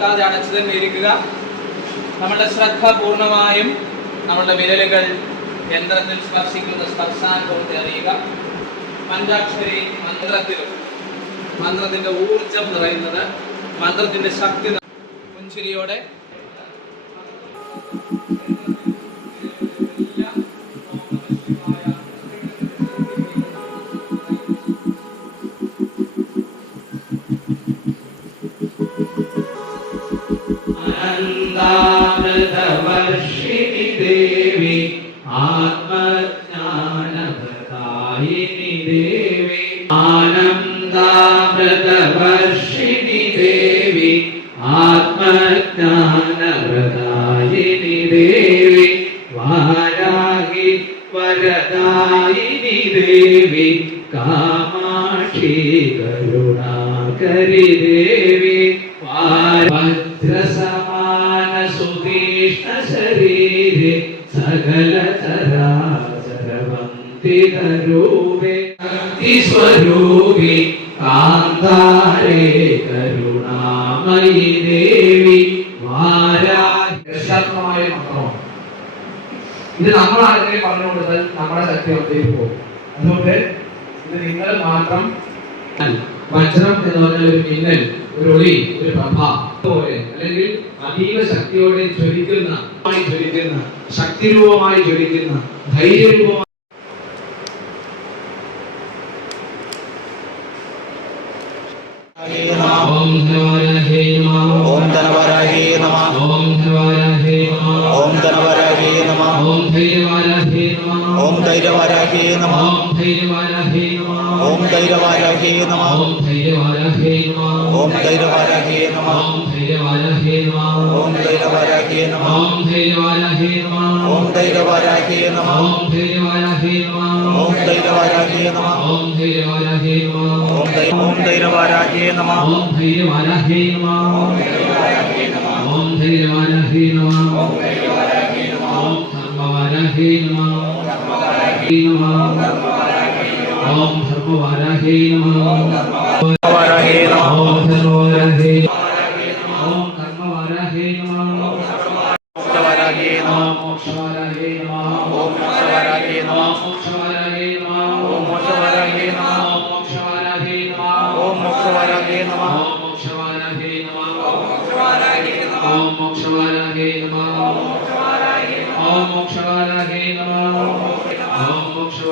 തന്നെ ഇരിക്കുക നമ്മളുടെ ശ്രദ്ധ പൂർണമായും നമ്മളുടെ വിരലുകൾ യന്ത്രത്തിൽ സ്പർശിക്കുന്ന സ്പർശാനുഭവത്തെ അറിയുക പഞ്ചാക്ഷരി മന്ത്രത്തിലും മന്ത്രത്തിന്റെ ഊർജം നിറയുന്നത് മന്ത്രത്തിന്റെ ശക്തി പുഞ്ചിരിയോടെ. ആത്മജ്ഞാനപ്രദായിനി ദേവി ആനന്ദാമൃതവർഷിണി ദേവി ആത്മജ്ഞാനപ്രദായിനി ദേവി വാരാഹി വരദായിനി ദേവി കാമാക്ഷി കരുണാകരി ദേവി വജ്രസമാന സുതീഷ്ണ ശരീരെ സകല ചരാചരവന്തി കരൂപേ സ്വരൂപി കാന്താരേ കരുണാമയി ദേവി വാരാഹി രക്ഷാത്മകമായ മന്ത്രമാണ് ഇത് നമ്മൾ ആരെങ്കിലും പറഞ്ഞു കൊടുത്താൽ നമ്മുടെ ശക്തി അവിടേക്ക് പോകും. അതുകൊണ്ട് ഇത് നിങ്ങൾ മാത്രം വജ്രം എന്ന് പറഞ്ഞാൽ ഒരു മിന്നൽ ഒരു ഒളി ഒരു പ്രഭ പോലെ അല്ലെങ്കിൽ അതീവ ശക്തിയോടെ ജ്വലിക്കുന്ന ജ്വലിക്കുന്ന ശക്തിരൂപമായി ജ്വലിക്കുന്ന ധൈര്യരൂപമായി ഓം ധനവരാഹേ നമ ഓം ധനവരാഹേ നമ ഓം ധനവരാഹേ നമ ഓം ധനവരാഹേ നമ ഓം ധൈര്യവാരാഹേ നമ ഓം ധൈര്യവരാഹേ നമ ഓം ധൈര്യവാരാഹേ നമ ഓം ധൈര്യവരാഹേ നമ ഓം ധൈര്യവാരാഹേ നമ ഓം ധൈര്യവരാഹേ നമ ഓം ധൈര്യവാരാഹേ നമ ഓം ധൈര്യവരാഹേ നമ ഓം ധൈര്യവാരാഹേ നമ ഓം ധൈര്യവരാഹേ നമഃ ഓം ധൈര്യവാരാഹേ നമഃ ഓം ധൈര്യവരാഹേ നമഃ ഓം ധൈര്യവാരാഹേ നമഃ ഓം ധൈ- ഓം നമഃ ഓം ധൈര്യവാരാഹേ നമഃ ഓം ധൈര്യവാരാഹേ നമഃ ഓം നമഃ നമഃ നമഃ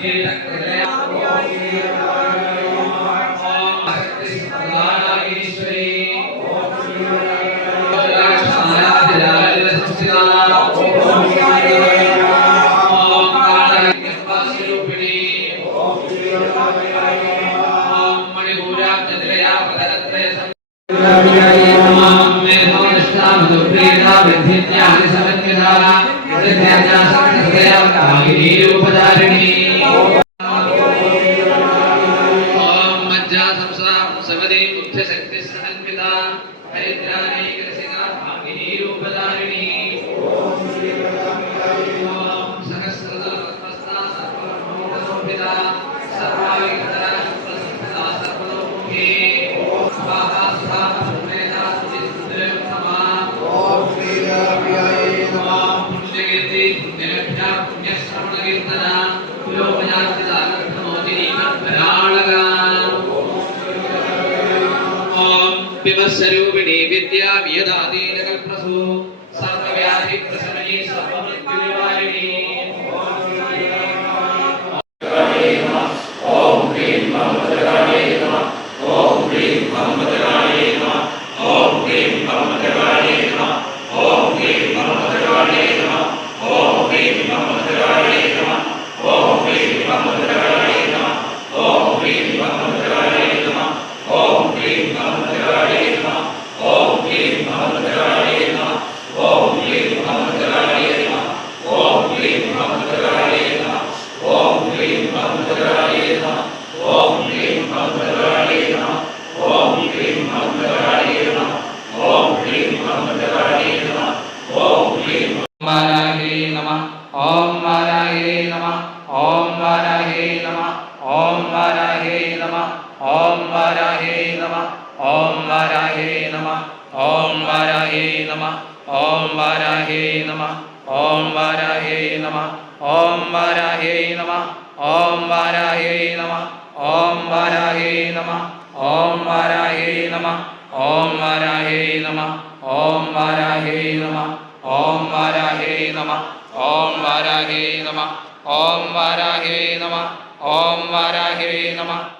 ഓം വിശുദ്ധി ചക്രജയ ഓം ശ്രീ ഓം विमर्शरूपिणी विद्यां यदादीन कल्पसु सर्वव्याधि प्रसन्नी सर्वमृत्युनिवारिणी Thank you. ഓം വാരാഹേ നമ ഓം വാരാഹേ നമ ഓം വാരാഹേ നമ ഓം വാരാഹേ നമ ഓം വാരാഹേ നമ ഓം വാരാഹേ നമ ഓം വാരാഹേ നമ ഓം വാരാഹേ നമ ഓം വാരാഹേ നമ ഓം വാരാഹേ നമ ഓം വാരാഹേ നമ ഓം വാരാഹേ നമ ॐ वाराहिवे नमः ॐ वाराहिवे नमः।